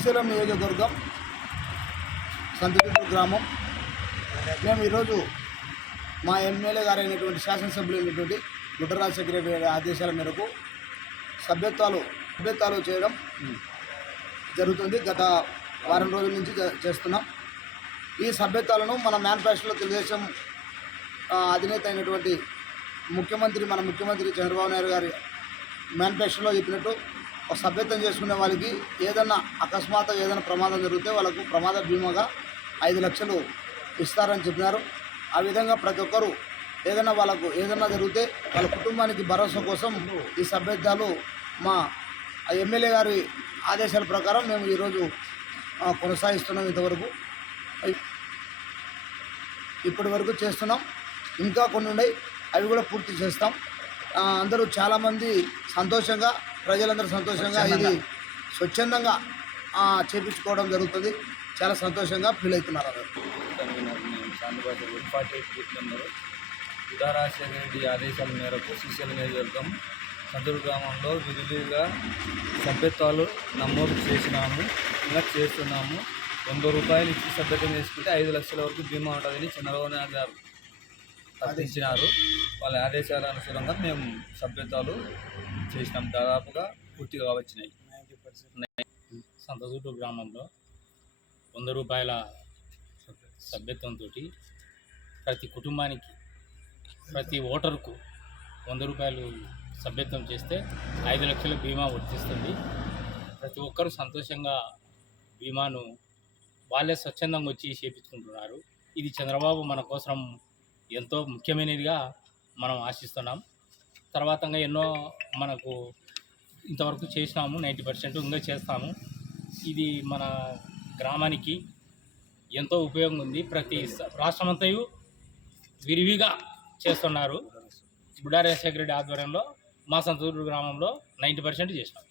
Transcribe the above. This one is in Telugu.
శ్రీశైలం నియోజకవర్గం సంతపేట గ్రామం. మేము ఈరోజు మా ఎమ్మెల్యే గారు అయినటువంటి శాసనసభ్యులు అయినటువంటి గుడ్డరాజ సెక్రటరీ గారి ఆదేశాల మేరకు సభ్యత్వాలు సభ్యత్వాలు చేయడం జరుగుతుంది. గత వారం రోజుల నుంచి చేస్తున్నాం. ఈ సభ్యత్వాలను మన మేనిఫెస్టోలో తెలుగుదేశం అధినేత అయినటువంటి ముఖ్యమంత్రి మన ముఖ్యమంత్రి చంద్రబాబు నాయుడు గారి మేనిఫెస్టోలో చెప్పినట్టు సభ్యత్వం చేసుకునే వాళ్ళకి ఏదన్నా అకస్మాత్తుగా ఏదైనా ప్రమాదం జరిగితే వాళ్ళకు ప్రమాద బీమాగా ఐదు లక్షలు ఇస్తారని చెప్పినారు. ఆ విధంగా ప్రతి ఒక్కరూ ఏదైనా వాళ్ళకు ఏదైనా జరిగితే వాళ్ళ కుటుంబానికి భరోసా కోసం ఈ సభ్యత్వాలు మా ఎమ్మెల్యే గారి ఆదేశాల ప్రకారం మేము ఈరోజు కొనసాగిస్తున్నాం ఇంతవరకు. ఇప్పటి వరకు చేస్తున్నాం. ఇంకా కొన్ని ఉన్నాయి. అవి కూడా పూర్తి చేస్తాం. అందరూ చాలామంది సంతోషంగా ప్రజలందరూ సంతోషంగా ఇది స్వచ్ఛందంగా. ఆ, చేపించుకోవడం జరుగుతుంది. చాలా సంతోషంగా ఫీల్ అవుతున్నారు అందరూ. ఫార్టీ ఎయిట్ బూత్ నెంబరు ఉదారాజశేఖర రెడ్డి ఆదేశాల మేరకు శ్రీశైలం నియోజకవర్గం సంతూరు గ్రామంలో విరివిగా సభ్యత్వాలు నమోదు చేసినాము ఇలా చేస్తున్నాము. వంద రూపాయలు ఇచ్చి సభ్యత్వం చేసుకుంటే ఐదు లక్షల వరకు బీమా ఉంటుందని చంద్రబాబు నాయుడు గారు ప్రకటించినారు. వాళ్ళ ఆదేశాల అనుసారంగా మేము సభ్యత్వాలు చేసినాం దాదాపుగా పూర్తిగా వచ్చినాయి. సంతసూటు గ్రామంలో వంద రూపాయల సభ్యత్వంతో ప్రతి కుటుంబానికి ప్రతి ఓటరుకు వంద రూపాయలు సభ్యత్వం చేస్తే ఐదు లక్షల బీమా వర్తిస్తుంది. ప్రతి ఒక్కరూ సంతోషంగా బీమాను వాళ్ళే స్వచ్ఛందంగా వచ్చి చేపించుకుంటున్నారు. ఇది చంద్రబాబు మన కోసం ఎంతో ముఖ్యమైనదిగా మనం ఆశిస్తున్నాం. తర్వాత ఎన్నో మనకు ఇంతవరకు చేసినాము నైంటీ పర్సెంట్ ఇంకా చేస్తాము. ఇది మన గ్రామానికి ఎంతో ఉపయోగం ఉంది. ప్రతి రాష్ట్రమంతయు విరివిగా చేస్తున్నారు. బుడ్డా రాజశేఖర రెడ్డి ఆధ్వర్యంలో మా సంతూరు గ్రామంలో నైంటీ పర్సెంట్ చేసినాం.